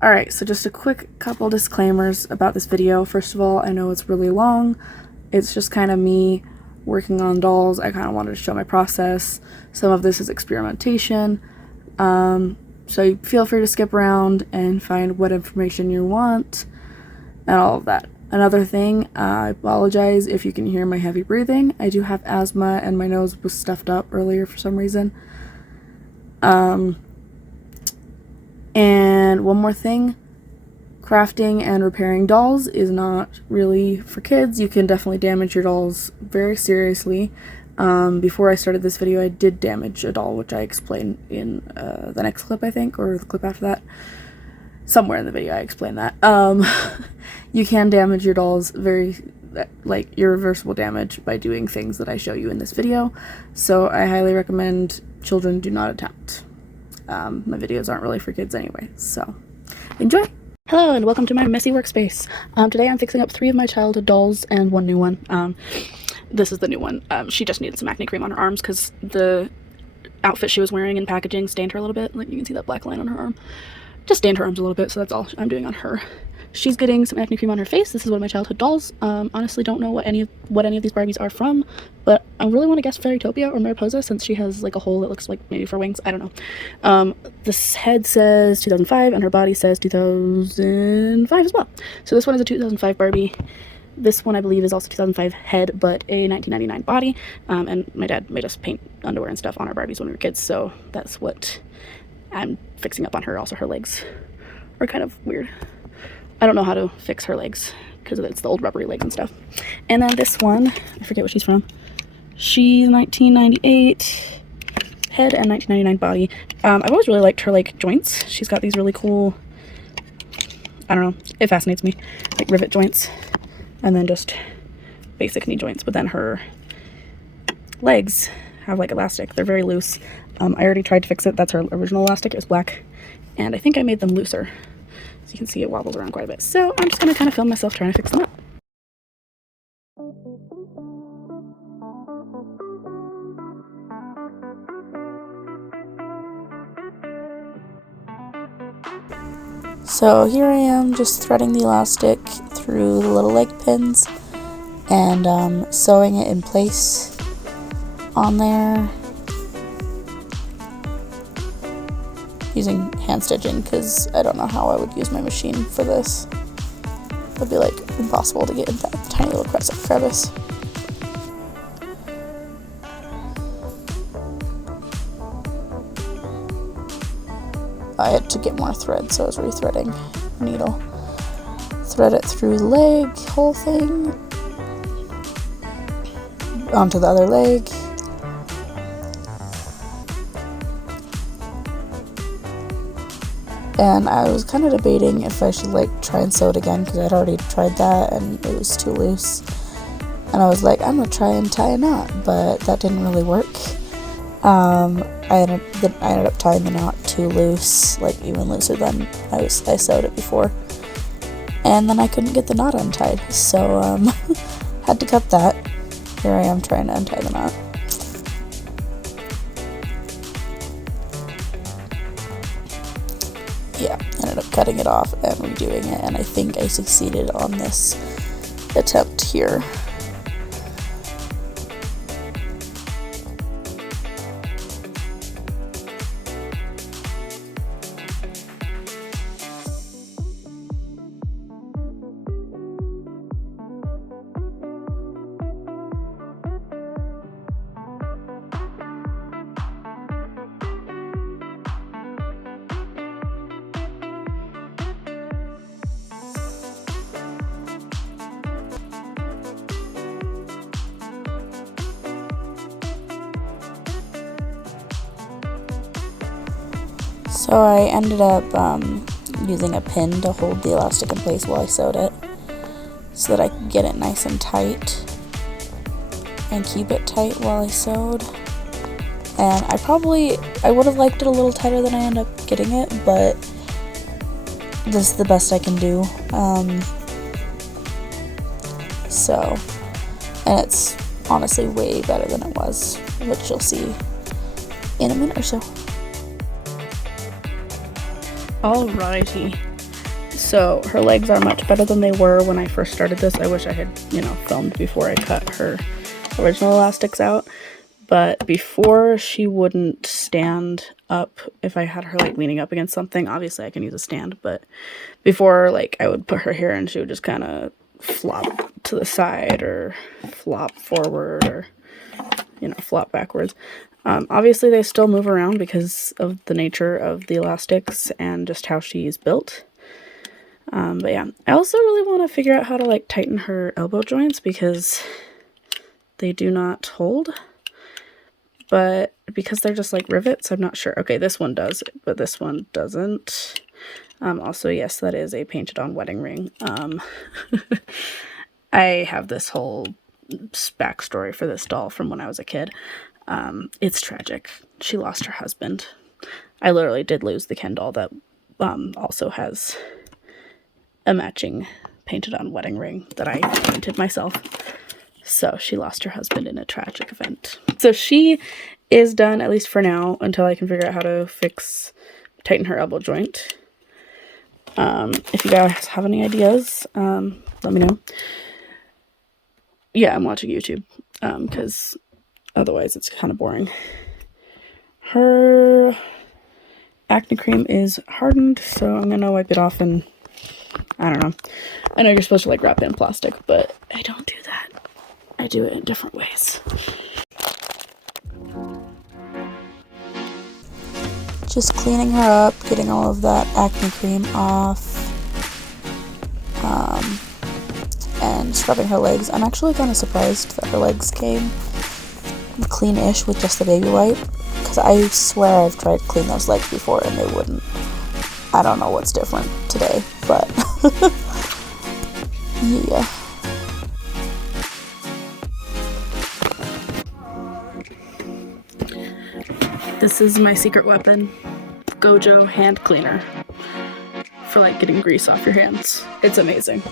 Alright, so just a quick couple disclaimers about this video. First of all, I know it's really long. It's just kind of me working on dolls. I kind of wanted to show my process. Some of this is experimentation. So feel free to skip around and find what information you want and all of that. Another thing, I apologize if you can hear my heavy breathing. I do have asthma and my nose was stuffed up earlier for some reason. And one more thing, crafting and repairing dolls is not really for kids. You can definitely damage your dolls very seriously. Before I started this video, I did damage a doll, which I explain in the next clip, I think, or the clip after that. Somewhere in the video I explain that. You can damage your dolls like irreversible damage by doing things that I show you in this video. So I highly recommend children do not attempt. My videos aren't really for kids anyway, so enjoy! Hello and welcome to my messy workspace. Today I'm fixing up 3 of my childhood dolls and 1 new one. This is the new one. She just needed some acne cream on her arms because the outfit she was wearing in packaging stained her a little bit. Like, you can see that black line on her arm. Just stained her arms a little bit, so that's all I'm doing on her. She's getting some acne cream on her face. This is one of my childhood dolls. Honestly don't know what any of these Barbies are from, but I really want to guess Fairytopia or Mariposa since she has like a hole that looks like maybe for wings. I don't know. This head says 2005 and her body says 2005 as well. So this one is a 2005 Barbie. This one I believe is also 2005 head, but a 1999 body. And my dad made us paint underwear and stuff on our Barbies when we were kids, so that's what I'm fixing up on her. Also her legs are kind of weird. I don't know how to fix her legs because it's the old rubbery legs and stuff. And then this one, I forget what she's from. She's 1998 head and 1999 body. I've always really liked her like joints. She's got these really cool, I don't know, it fascinates me, like rivet joints and then just basic knee joints. But then her legs have like elastic. They're very loose. I already tried to fix it. That's her original elastic. It was black and I think I made them looser. So you can see it wobbles around quite a bit. So I'm just going to kind of film myself trying to fix them up. So here I am just threading the elastic through the little leg pins and sewing it in place on there. Using hand stitching because I don't know how I would use my machine for this. It would be like impossible to get in that tiny little crevice. I had to get more thread, so I was rethreading the needle. Thread it through the leg, whole thing, onto the other leg. And I was kind of debating if I should like try and sew it again because I'd already tried that and it was too loose. And I was like, I'm gonna try and tie a knot, but that didn't really work. I ended up tying the knot too loose, like even looser than I sewed it before. And then I couldn't get the knot untied, so had to cut that. Here I am trying to untie the knot. Yeah, ended up cutting it off and redoing it, and I think I succeeded on this attempt here. So I ended up using a pin to hold the elastic in place while I sewed it so that I could get it nice and tight and keep it tight while I sewed. And I would have liked it a little tighter than I ended up getting it, but this is the best I can do. And it's honestly way better than it was, which you'll see in a minute or so. Alrighty, So her legs are much better than they were when I first started this. I wish I had, you know, filmed before I cut her original elastics out. But before, she wouldn't stand up if I had her like leaning up against something. Obviously I can use a stand, but before, like, I would put her here and she would just kind of flop to the side or flop forward or, you know, flop backwards. Obviously they still move around because of the nature of the elastics and just how she's built. But yeah, I also really want to figure out how to like tighten her elbow joints because they do not hold. But because they're just like rivets, I'm not sure. Okay, this one does, but this one doesn't. Also, yes, that is a painted on wedding ring. I have this whole backstory for this doll from when I was a kid. It's tragic. She lost her husband. I literally did lose the Ken doll that also has a matching painted on wedding ring that I painted myself. So she lost her husband in a tragic event. So she is done, at least for now, until I can figure out how to tighten her elbow joint. If you guys have any ideas, let me know. Yeah, I'm watching YouTube, because otherwise it's kind of boring. Her acne cream is hardened, so I'm gonna wipe it off and, I don't know. I know you're supposed to like wrap it in plastic, but I don't do that. I do it in different ways. Just cleaning her up, getting all of that acne cream off, and scrubbing her legs. I'm actually kind of surprised that her legs came clean-ish with just the baby wipe, because I swear I've tried to clean those legs before and they wouldn't. I don't know what's different today, but yeah. This is my secret weapon, Gojo hand cleaner, for like getting grease off your hands. It's amazing.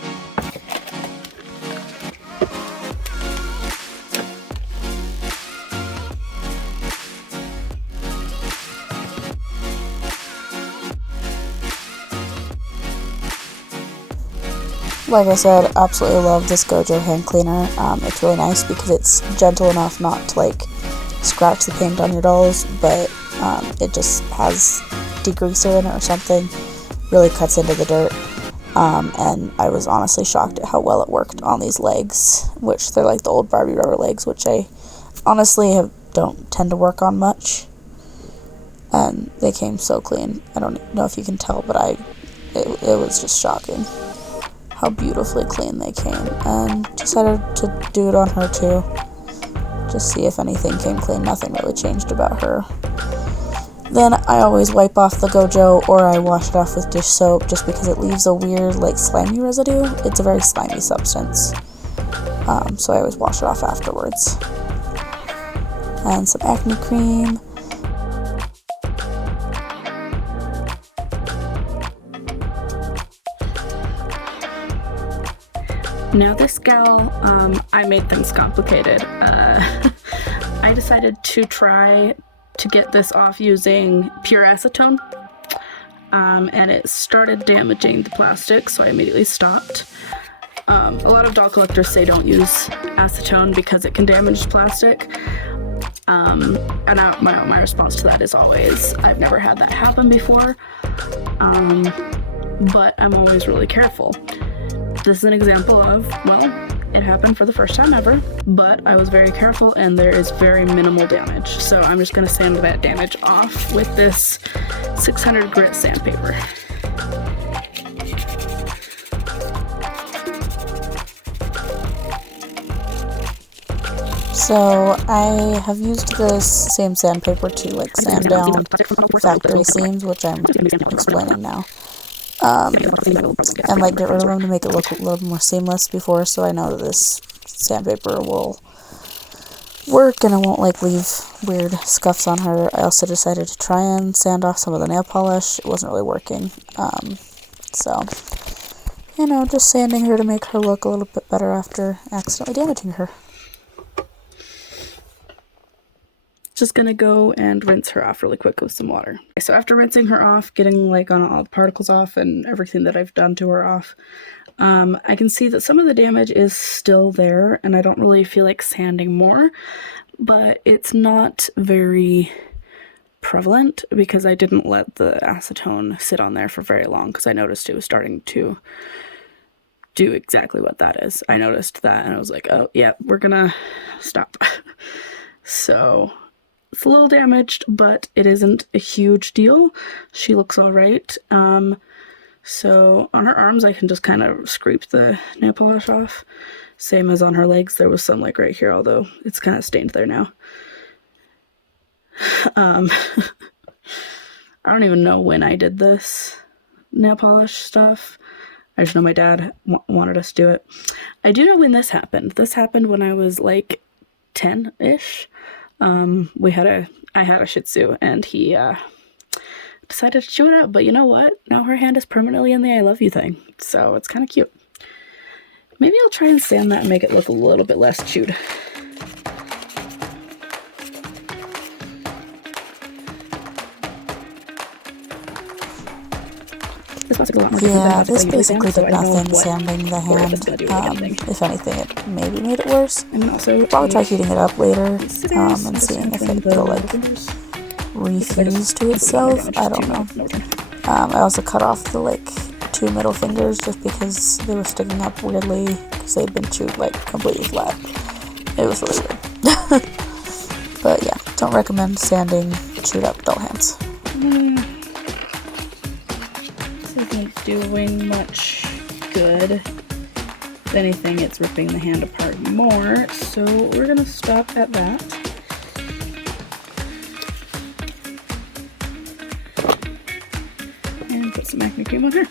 Like I said, absolutely love this Gojo hand cleaner. It's really nice because it's gentle enough not to like scratch the paint on your dolls, but it just has degreaser in it or something. Really cuts into the dirt. And I was honestly shocked at how well it worked on these legs, which they're like the old Barbie rubber legs, which I honestly don't tend to work on much. And they came so clean. I don't know if you can tell, but it was just shocking how beautifully clean they came. And decided to do it on her too. Just see if anything came clean. Nothing really changed about her. Then I always wipe off the Gojo, or I wash it off with dish soap, just because it leaves a weird, like, slimy residue. It's a very slimy substance. So I always wash it off afterwards. And some acne cream. Now this gal, I made things complicated. I decided to try to get this off using pure acetone, and it started damaging the plastic, so I immediately stopped. A lot of doll collectors say don't use acetone because it can damage plastic, and my response to that is always, I've never had that happen before, but I'm always really careful. This is an example of, well, it happened for the first time ever, but I was very careful and there is very minimal damage. So I'm just going to sand that damage off with this 600 grit sandpaper. So I have used this same sandpaper to like sand down factory seams, which I'm explaining now. And like get rid of them to make it look a little more seamless before, so I know that this sandpaper will work and it won't like leave weird scuffs on her. I also decided to try and sand off some of the nail polish. It wasn't really working. So, you know, just sanding her to make her look a little bit better after accidentally damaging her. Just gonna go and rinse her off really quick with some water. So after rinsing her off, getting like on all the particles off and everything that I've done to her off, I can see that some of the damage is still there, and I don't really feel like sanding more, but it's not very prevalent because I didn't let the acetone sit on there for very long, because I noticed it was starting to do exactly what that is. I noticed that and I was like, oh yeah, we're gonna stop. So it's a little damaged, but it isn't a huge deal. She looks all right. So on her arms, I can just kind of scrape the nail polish off. Same as on her legs. There was some like right here, although it's kind of stained there now. I don't even know when I did this nail polish stuff. I just know my dad wanted us to do it. I do know when this happened. This happened when I was like 10-ish. I had a Shih Tzu, and he decided to chew it up. But you know what? Now her hand is permanently in the I love you thing. So it's kind of cute. Maybe I'll try and sand that and make it look a little bit less chewed. Yeah, this basically did nothing sanding the hand. If anything, it maybe made it worse. I'll probably try heating it up later and seeing if it'll like refuse to itself. I don't know. I also cut off the like 2 middle fingers just because they were sticking up weirdly because they'd been chewed like completely flat. It was really weird. But yeah, don't recommend sanding chewed up doll hands. Isn't doing much good. If anything, it's ripping the hand apart more, so we're gonna stop at that. And put some acne cream on her.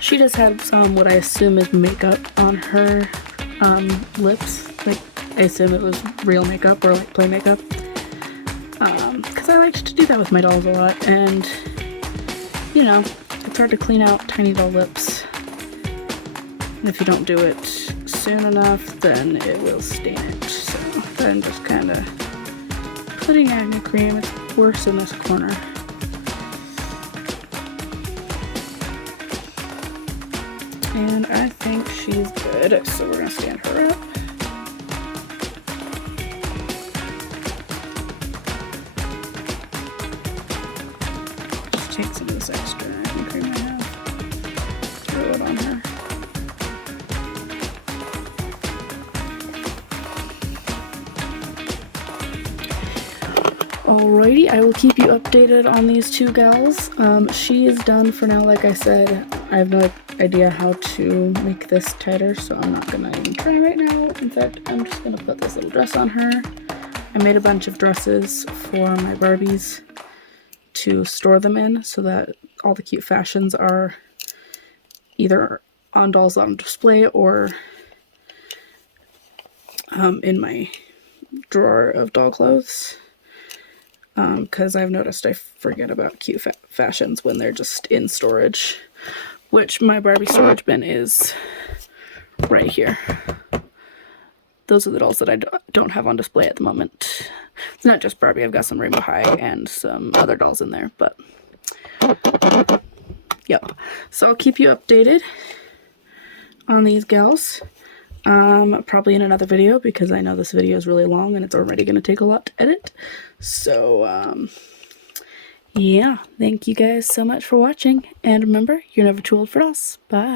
She just had some, what I assume is makeup on her lips. Like, I assume it was real makeup or like play makeup. Because I liked to do that with my dolls a lot, and you know, it's hard to clean out tiny doll lips, and if you don't do it soon enough, then it will stain it. So I'm just kind of putting acne cream. It's worse in this corner. And I think she's good, so we're gonna stand her up. Take some of this extra acne cream I have, throw it on her. Alrighty, I will keep you updated on these 2 gals. She is done for now. Like I said, I have no idea how to make this tighter, so I'm not gonna even try right now. In fact, I'm just gonna put this little dress on her. I made a bunch of dresses for my Barbies to store them in, so that all the cute fashions are either on dolls on display or in my drawer of doll clothes, because I've noticed I forget about cute fashions when they're just in storage, which my Barbie storage bin is right here. Those are the dolls that I don't have on display at the moment. It's not just Barbie, I've got some Rainbow High and some other dolls in there, but yep. So I'll keep you updated on these gals, probably in another video, because I know this video is really long and it's already going to take a lot to edit. So yeah, thank you guys so much for watching, and remember, you're never too old for dolls. Bye.